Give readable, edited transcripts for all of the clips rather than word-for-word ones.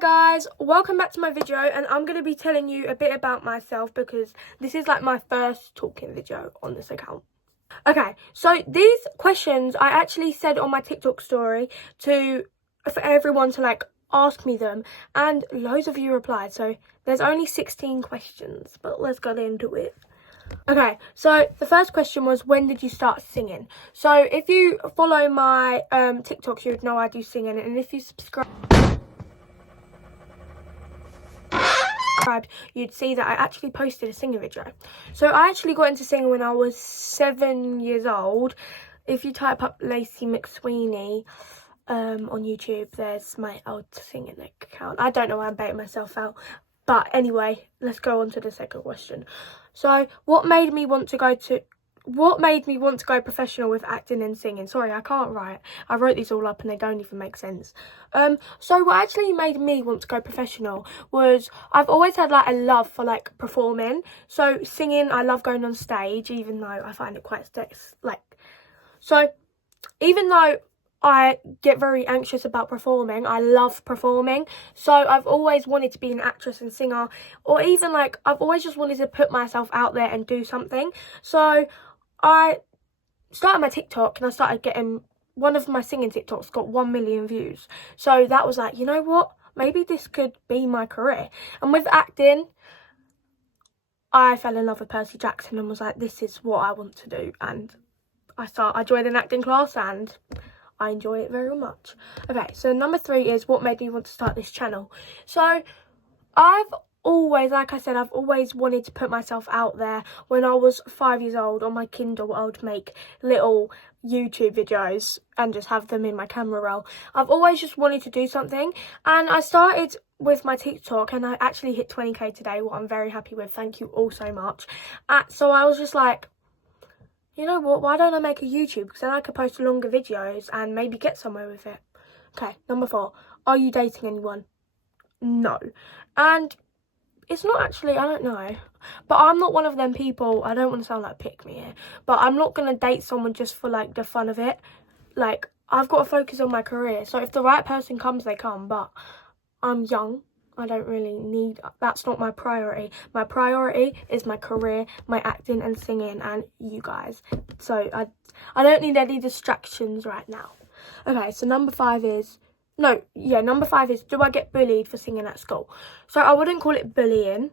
guys, welcome back to my video, and I'm going to be telling you a bit about myself because this is like my first talking video on this account. Okay, so these questions I actually said on my TikTok story for everyone to like ask me them, and loads of you replied. So there's only 16 questions, but let's get into it. Okay, so the first question was, when did you start singing? So if you follow my TikToks, you would know I do singing, and if you subscribe, you'd see that I actually posted a singing video. So I actually got into singing when I was 7 years old. If you type up Lacey McSweeney on YouTube, there's my old singing account. I don't know why I'm baiting myself out. But anyway, let's go on to the second question. So what made me want to go professional with acting and singing? Sorry, I can't write. I wrote these all up and they don't even make sense. So what actually made me want to go professional was I've always had like a love for like performing. So singing, I love going on stage, even though I find it quite even though I get very anxious about performing, I love performing. So I've always wanted to be an actress and singer, or even like I've always just wanted to put myself out there and do something. So I started my TikTok and I started getting, one of my singing TikToks got 1 million views. So that was like, you know what? Maybe this could be my career. And with acting, I fell in love with Percy Jackson and was like, this is what I want to do. And I joined an acting class and I enjoy it very much. Okay, so number 3 is what made me want to start this channel. So I've always, like I said, I've always wanted to put myself out there. When I was 5 years old, on my Kindle, I would make little YouTube videos and just have them in my camera roll. I've always just wanted to do something, and I started with my TikTok and I actually hit 20k today, what I'm very happy with. Thank you all so much. So I was just like, you know what, why don't I make a YouTube? Because then I could post longer videos and maybe get somewhere with it. Okay, number 4, are you dating anyone? No. And it's not actually, I don't know, but I'm not one of them people, I don't want to sound like pick me here, but I'm not going to date someone just for like the fun of it. Like, I've got to focus on my career. So if the right person comes, they come, but I'm young. I don't really need, that's not my priority. My priority is my career, my acting and singing, and you guys. So I don't need any distractions right now. Okay, so number 5 is, number 5 is, do I get bullied for singing at school? So I wouldn't call it bullying.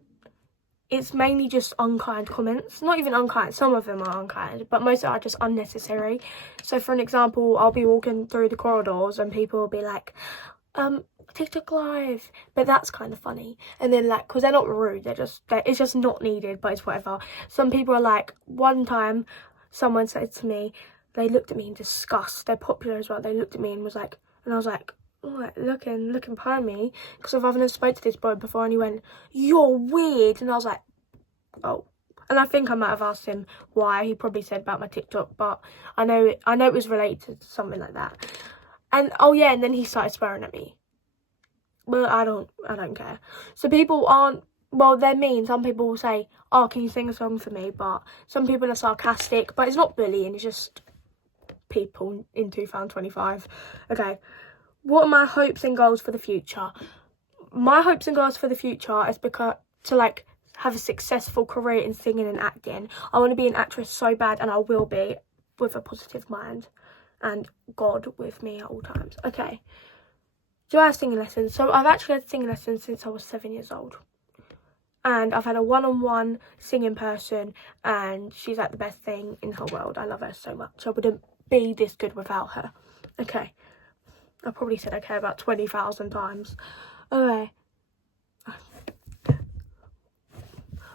It's mainly just unkind comments. Not even unkind, some of them are unkind, but most are just unnecessary. So for an example, I'll be walking through the corridors and people will be like, TikTok live, but that's kind of funny. And then like, because they're not rude, it's just not needed, but it's whatever. Some people are like, one time someone said to me, they looked at me in disgust, they're popular as well, they looked at me and was like, and I was like, oh, looking behind me, because I've never spoke to this boy before, and he went, you're weird, and I was like, oh. And I think I might have asked him why. He probably said about my TikTok, but I know it was related to something like that. And oh yeah, and then he started swearing at me. Well, I don't care. So people aren't, well, they're mean. Some people will say, oh, can you sing a song for me? But some people are sarcastic, but it's not bullying, it's just people in 2025. Okay, what are my hopes and goals for the future? My hopes and goals for the future is to like have a successful career in singing and acting. I want to be an actress so bad, and I will be, with a positive mind and God with me at all times. Okay. Do I have singing lessons? So I've actually had singing lessons since I was 7 years old. And I've had a one-on-one singing person, and she's like the best thing in the whole world. I love her so much. I wouldn't be this good without her. Okay. I probably said okay about 20,000 times. Okay.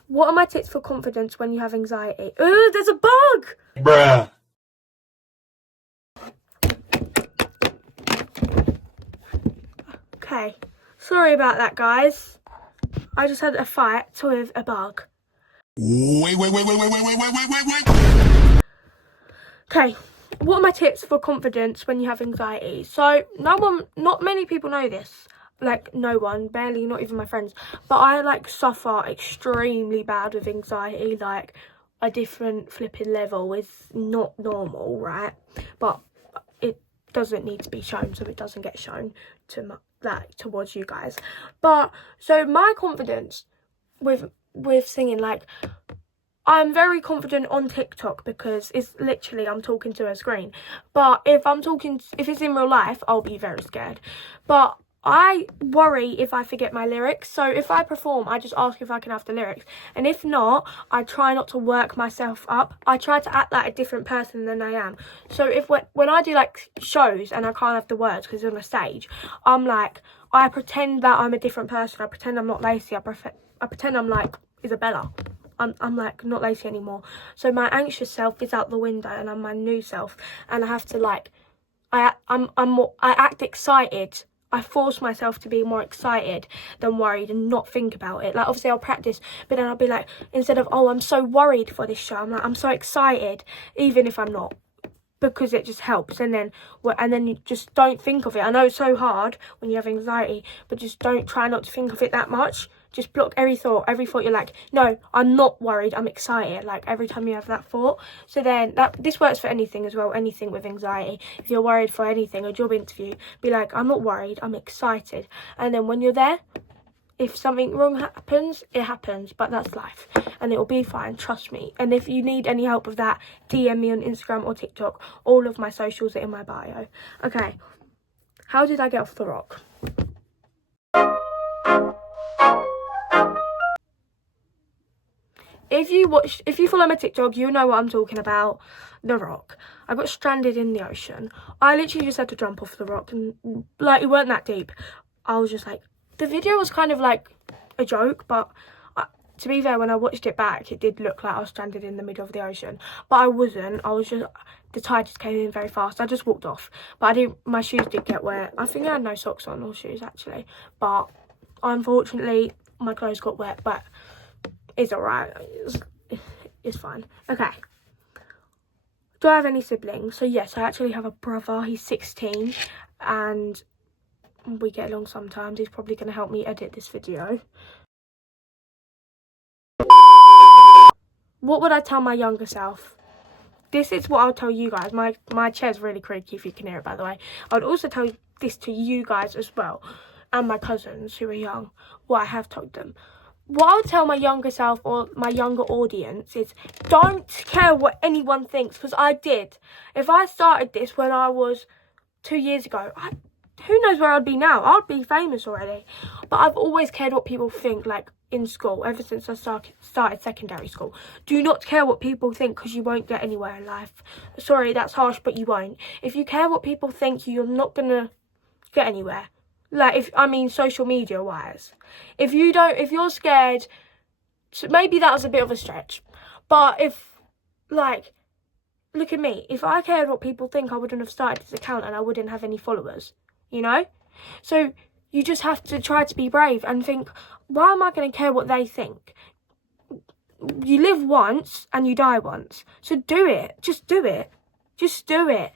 What are my tips for confidence when you have anxiety? Ooh, there's a bug! Bruh. Okay, sorry about that, guys. I just had a fight with a bug. Wait. Okay, what are my tips for confidence when you have anxiety? So not many people know this. Like, no one, barely, not even my friends. But I like suffer extremely bad with anxiety. Like, a different flipping level is not normal, right? But it doesn't need to be shown, so it doesn't get shown to like towards you guys. But so my confidence with singing, like, I'm very confident on TikTok because it's literally I'm talking to a screen. But if it's in real life, I'll be very scared. But I worry if I forget my lyrics. So if I perform, I just ask if I can have the lyrics. And if not, I try not to work myself up. I try to act like a different person than I am. So when I do like shows and I can't have the words because it's on a stage, I'm like, I pretend that I'm a different person. I pretend I'm not Lacey. I pretend I'm like Isabella. I'm like not Lacey anymore. So my anxious self is out the window and I'm my new self. And I have to like, I act excited. I force myself to be more excited than worried and not think about it. Like, obviously I'll practice, but then I'll be like, instead of, oh, I'm so worried for this show, I'm like, I'm so excited, even if I'm not, because it just helps. And then you just don't think of it. I know it's so hard when you have anxiety, but just try not to think of it that much. Just block every thought. You're like, no, I'm not worried, I'm excited. Like, every time you have that thought. So then this works for anything as well, anything with anxiety. If you're worried for anything, a job interview, be like, I'm not worried, I'm excited. And then when you're there, if something wrong happens, it happens, but that's life. And it'll be fine, trust me. And if you need any help with that, DM me on Instagram or TikTok. All of my socials are in my bio. Okay, how did I get off the rock? If you follow my TikTok, you know what I'm talking about. The rock. I got stranded in the ocean. I literally just had to jump off the rock, and like, it weren't that deep. I was just like, the video was kind of like a joke, but to be fair, when I watched it back, it did look like I was stranded in the middle of the ocean. But I wasn't. The tide just came in very fast. I just walked off. But my shoes did get wet. I think I had no socks on or shoes, actually. But unfortunately, my clothes got wet. But it's alright. It's fine. Okay. Do I have any siblings? So yes, I actually have a brother. He's 16. And we get along sometimes. He's probably going to help me edit this video. What would I tell my younger self? This is what I'll tell you guys. My chair's really creaky, if you can hear it, by the way. I would also tell this to you guys as well, and my cousins who are young, what I have told them. What I would tell my younger self or my younger audience is, don't care what anyone thinks, because I did. If I started this when I was 2 years ago, who knows where I'd be now? I'd be famous already. But I've always cared what people think, like in school, ever since I started secondary school. Do not care what people think, because you won't get anywhere in life. Sorry, that's harsh, but you won't. If you care what people think, you're not gonna get anywhere. Like, social media wise. If you're scared, so maybe that was a bit of a stretch. But look at me. If I cared what people think, I wouldn't have started this account and I wouldn't have any followers, you know? So you just have to try to be brave and think, why am I going to care what they think? You live once and you die once. So do it. Just do it. Just do it.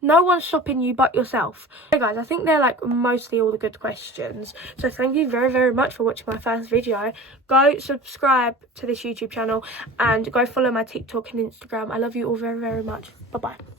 No one's stopping you but yourself. Hey guys, I think they're like mostly all the good questions. So thank you very, very much for watching my first video. Go subscribe to this YouTube channel and go follow my TikTok and Instagram. I love you all very, very much. Bye-bye.